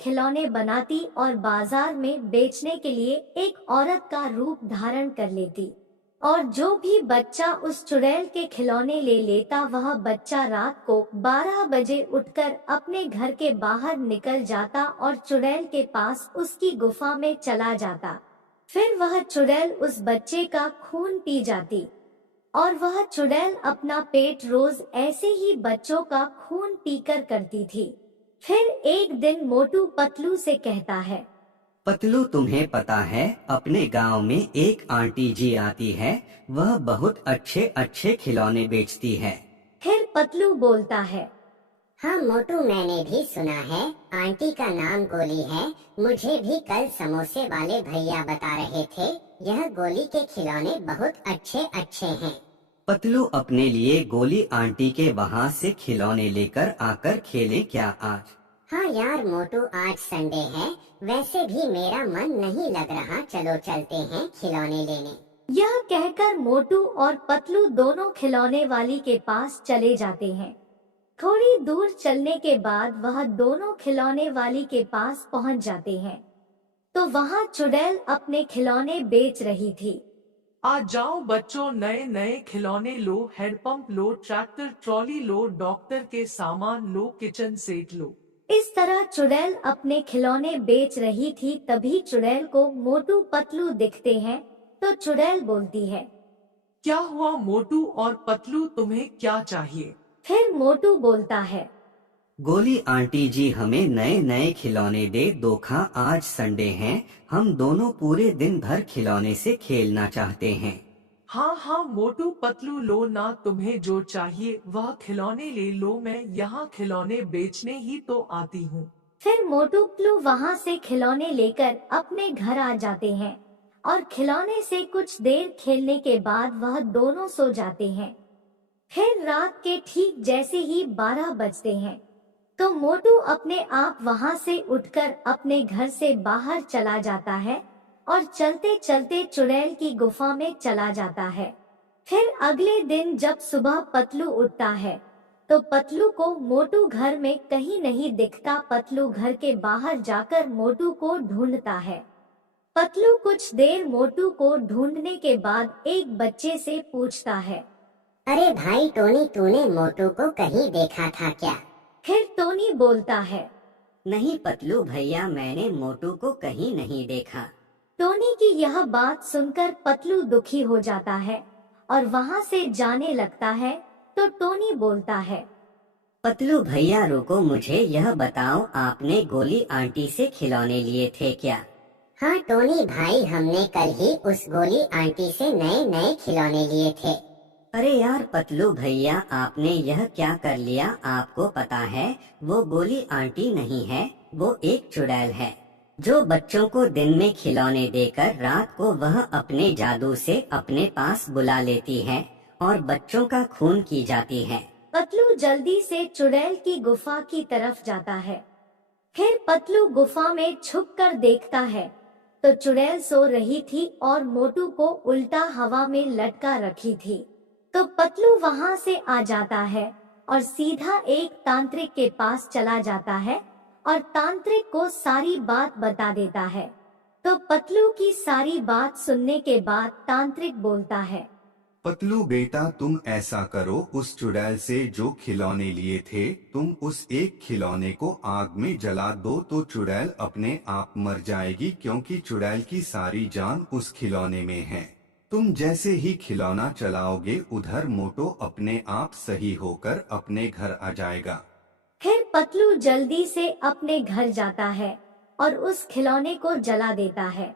खिलौने बनाती और बाजार में बेचने के लिए एक औरत का रूप धारण कर लेती। और जो भी बच्चा उस चुड़ैल के खिलौने ले लेता, वह बच्चा रात को 12 बजे उठकर अपने घर के बाहर निकल जाता और चुड़ैल के पास उसकी गुफा में चला जाता। फिर वह चुड़ैल उस बच्चे का खून पी जाती और वह चुड़ैल अपना पेट रोज ऐसे ही बच्चों का खून पीकर करती थी। फिर एक दिन मोटू पतलू से कहता है, पतलू, तुम्हें पता है अपने गांव में एक आंटी जी आती है, वह बहुत अच्छे अच्छे खिलौने बेचती है। फिर पतलू बोलता है, हाँ मोटू, मैंने भी सुना है, आंटी का नाम गोली है। मुझे भी कल समोसे वाले भैया बता रहे थे, यह गोली के खिलौने बहुत अच्छे अच्छे हैं। पतलू अपने लिए गोली आंटी के वहाँ से खिलौने लेकर आकर खेले क्या आज? हाँ यार मोटू, आज संडे है, वैसे भी मेरा मन नहीं लग रहा, चलो चलते हैं खिलौने लेने। यह कहकर मोटू और पतलू दोनों खिलौने वाली के पास चले जाते हैं। थोड़ी दूर चलने के बाद वह दोनों खिलौने वाली के पास पहुंच जाते हैं, तो वहां चुड़ैल अपने खिलौने बेच रही थी। आ जाओ बच्चों, नए नए खिलौने लो, हैंडपंप लो, ट्रैक्टर ट्रॉली लो, डॉक्टर के सामान लो, किचन सेट लो। इस तरह चुड़ैल अपने खिलौने बेच रही थी। तभी चुड़ैल को मोटू पतलू दिखते हैं, तो चुड़ैल बोलती है, क्या हुआ मोटू और पतलू, तुम्हें क्या चाहिए? फिर मोटू बोलता है, गोली आंटी जी हमें नए नए खिलौने दे दोखा, आज संडे है, हम दोनों पूरे दिन भर खिलौने से खेलना चाहते हैं। हाँ हाँ मोटू पतलू, लो ना, तुम्हें जो चाहिए वह खिलौने ले लो, मैं यहाँ खिलौने बेचने ही तो आती हूँ। फिर मोटू पतलू वहां से खिलौने लेकर अपने घर आ जाते हैं और खिलौने से कुछ देर खेलने के बाद वह दोनों सो जाते हैं। फिर रात के ठीक जैसे ही 12 बजते हैं, तो मोटू अपने आप वहां से उठकर अपने घर से बाहर चला जाता है और चलते चलते चुड़ैल की गुफा में चला जाता है। फिर अगले दिन जब सुबह पतलू उठता है, तो पतलू को मोटू घर में कहीं नहीं दिखता। पतलू घर के बाहर जाकर मोटू को ढूंढता है। पतलू कुछ देर मोटू को ढूंढने के बाद एक बच्चे से पूछता है, अरे भाई टोनी, तूने मोटू को कहीं देखा था क्या? फिर टोनी बोलता है, नहीं पतलू भैया, मैंने मोटू को कहीं नहीं देखा। टोनी की यह बात सुनकर पतलू दुखी हो जाता है और वहां से जाने लगता है। तो टोनी बोलता है, पतलू भैया रुको, मुझे यह बताओ, आपने गोली आंटी से खिलौने लिए थे क्या? हाँ टोनी भाई, हमने कल ही उस गोली आंटी से नए नए खिलौने लिए थे। अरे यार पतलू भैया, आपने यह क्या कर लिया? आपको पता है वो गोली आंटी नहीं है, वो एक चुड़ैल है, जो बच्चों को दिन में खिलौने देकर रात को वह अपने जादू से अपने पास बुला लेती है और बच्चों का खून की जाती है। पतलू जल्दी से चुड़ैल की गुफा की तरफ जाता है। फिर पतलू गुफा में छुपकर देखता है, तो चुड़ैल सो रही थी और मोटू को उल्टा हवा में लटका रखी थी। तो पतलू वहां से आ जाता है और सीधा एक तांत्रिक के पास चला जाता है और तांत्रिक को सारी बात बता देता है। तो पतलू की सारी बात सुनने के बाद तांत्रिक बोलता है, पतलू बेटा, तुम ऐसा करो, उस चुड़ैल से जो खिलौने लिए थे, तुम उस एक खिलौने को आग में जला दो तो चुड़ैल अपने आप मर जाएगी, क्योंकि चुड़ैल की सारी जान उस खिलौने में है। तुम जैसे ही खिलौना चलाओगे, उधर मोटू अपने आप सही होकर अपने घर आ जाएगा। फिर पतलू जल्दी से अपने घर जाता है और उस खिलौने को जला देता है।